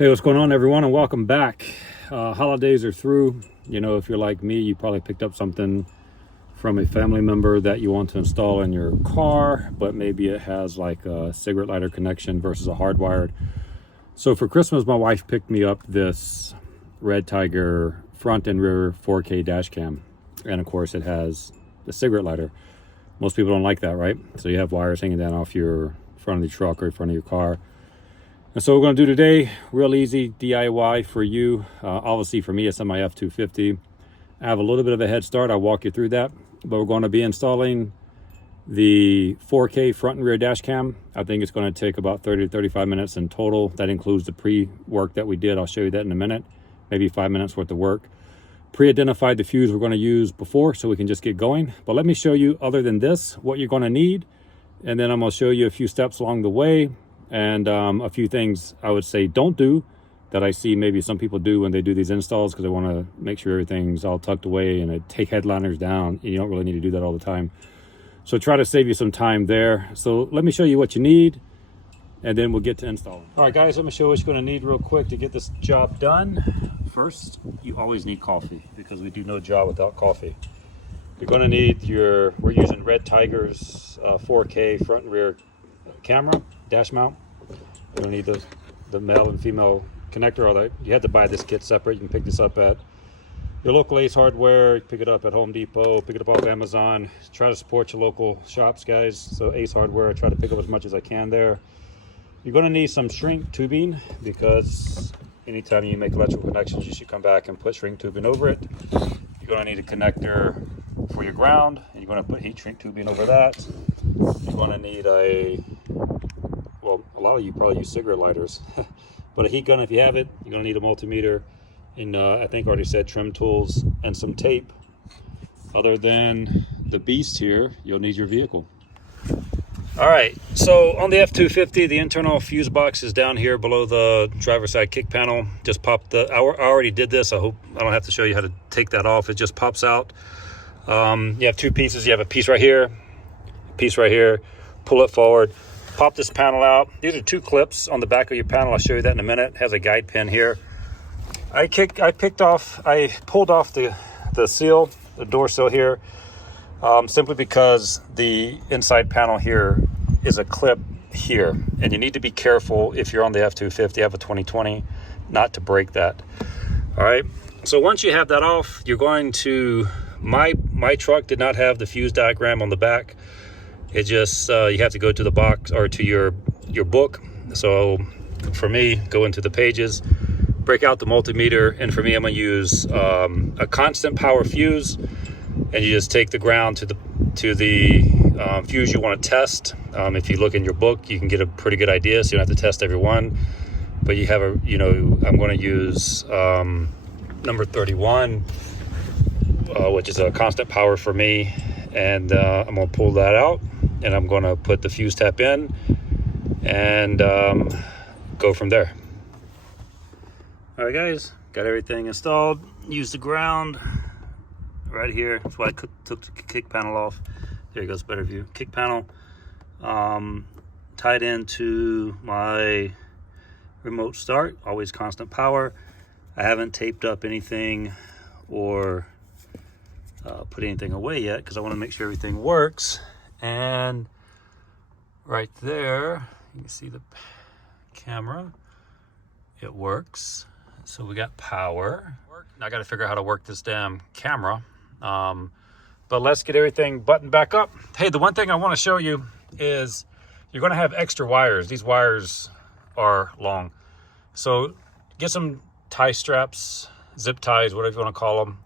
Hey, what's going on, everyone, and welcome back. Holidays are through. You know, if you're like me, you probably picked up something from a family member that you want to install in your car, but maybe it has like a cigarette lighter connection versus a hardwired. So for Christmas, my wife picked me up this RedTiger front and rear 4K dash cam. And of course, it has the cigarette lighter. Most people don't like that, right? So you have wires hanging down off your front of the truck or front of your car. And so what we're going to do today, real easy DIY for you. Obviously for me, it's on my F250. I have a little bit of a head start. I'll walk you through that. But we're going to be installing the 4K front and rear dash cam. I think it's going to take about 30 to 35 minutes in total. That includes the pre-work that we did. I'll show you that in a minute. Maybe 5 minutes worth of work. Pre-identified the fuse we're going to use before so we can just get going. But let me show you, other than this, what you're going to need. And then I'm going to show you a few steps along the way. And a few things I would say don't do that I see maybe some people do when they do these installs, because they want to make sure everything's all tucked away and take headliners down. You don't really need to do that all the time. So try to save you some time there. So let me show you what you need, and then we'll get to installing. All right, guys, let me show you what you're going to need real quick to get this job done. First, you always need coffee, because we do no job without coffee. You're going to need we're using RedTiger's 4K front and rear camera dash mount. You're gonna need the male and female connector. Or you had to buy this kit separate. You can pick this up at your local Ace Hardware, pick it up at Home Depot, pick it up off Amazon. Try to support your local shops, guys. So Ace Hardware, I try to pick up as much as I can there. You're gonna need some shrink tubing, because anytime you make electrical connections, you should come back and put shrink tubing over it. You're gonna need a connector for your ground, and you're gonna put heat shrink tubing over that. You're gonna need a lot of you probably use cigarette lighters, but a heat gun if you have it. You're gonna need a multimeter, and I think I already said trim tools and some tape. Other than the beast here, you'll need your vehicle. All right, so on the F250, the internal fuse box is down here below the driver's side kick panel. Just popped I already did this. I hope I don't have to show you how to take that off. It just pops out. You have two pieces. You have a piece right here, a piece right here. Pull it forward. Pop this panel out. These are two clips on the back of your panel. I'll show you that in a minute. It has a guide pin here. I pulled off the seal, the door seal here, simply because the inside panel here is a clip here, and you need to be careful if you're on the F250, have a 2020, not to break that. All right. So once you have that off, you're going to, my truck did not have the fuse diagram on the back. It just, you have to go to the box or to your book. So for me, go into the pages, break out the multimeter. And for me, I'm gonna use a constant power fuse. And you just take the ground to the fuse you wanna test. If you look in your book, you can get a pretty good idea. So you don't have to test every one. But you have I'm gonna use number 31, which is a constant power for me. And I'm gonna pull that out, and I'm gonna put the fuse tap in and go from there. All right, guys, got everything installed. Use the ground right here. That's why I took the kick panel off. There goes, better view. Kick panel tied into my remote start, always constant power. I haven't taped up anything or put anything away yet, because I want to make sure everything works. And right there, you can see the camera. It works. So we got power. Now I got to figure out how to work this damn camera. But let's get everything buttoned back up. Hey, the one thing I want to show you is you're going to have extra wires. These wires are long. So get some tie straps, zip ties, whatever you want to call them.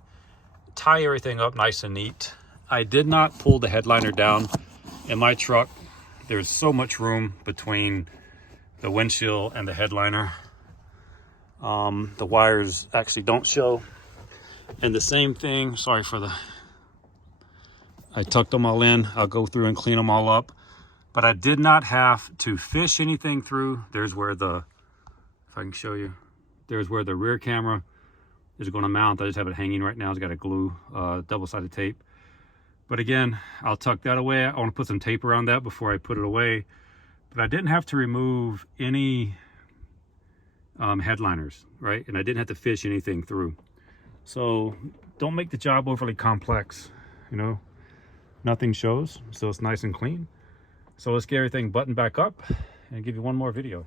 Tie everything up nice and neat. I did not pull the headliner down in my truck. There's so much room between the windshield and the headliner. The wires actually don't show. And the same thing, sorry for I tucked them all in. I'll go through and clean them all up. But I did not have to fish anything through. There's where if I can show you, there's where the rear camera is going to mount. I just have it hanging right now. It's got a glue, double-sided tape. But again, I'll tuck that away. I want to put some tape around that before I put it away. But I didn't have to remove any headliners, right? And I didn't have to fish anything through. So don't make the job overly complex, you know, nothing shows, so it's nice and clean. So let's get everything buttoned back up and give you one more video.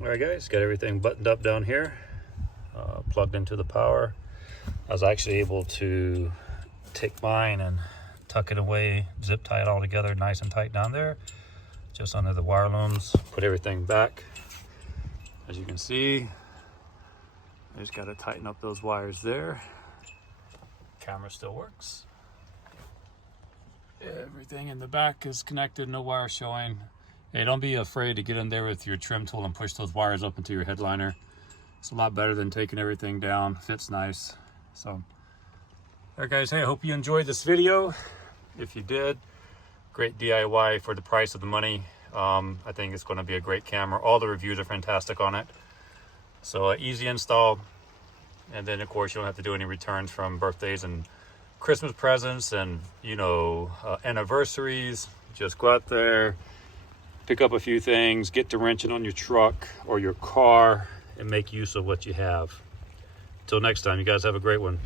All right guys, got everything buttoned up down here, plugged into the power. I was actually able to take mine and tuck it away, zip tie it all together nice and tight down there, just under the wire looms, put everything back. As you can see, I just got to tighten up those wires there. Camera still works. Everything in the back is connected, no wire showing. Hey, don't be afraid to get in there with your trim tool and push those wires up into your headliner. It's a lot better than taking everything down. Fits nice. So, all right guys, hey, I hope you enjoyed this video. If you did, great DIY for the price of the money. I think it's going to be a great camera. All the reviews are fantastic on it. So easy install. And then of course you don't have to do any returns from birthdays and Christmas presents and, you know, anniversaries. Just go out there, pick up a few things, get to wrenching on your truck or your car, and make use of what you have. Until next time, you guys have a great one.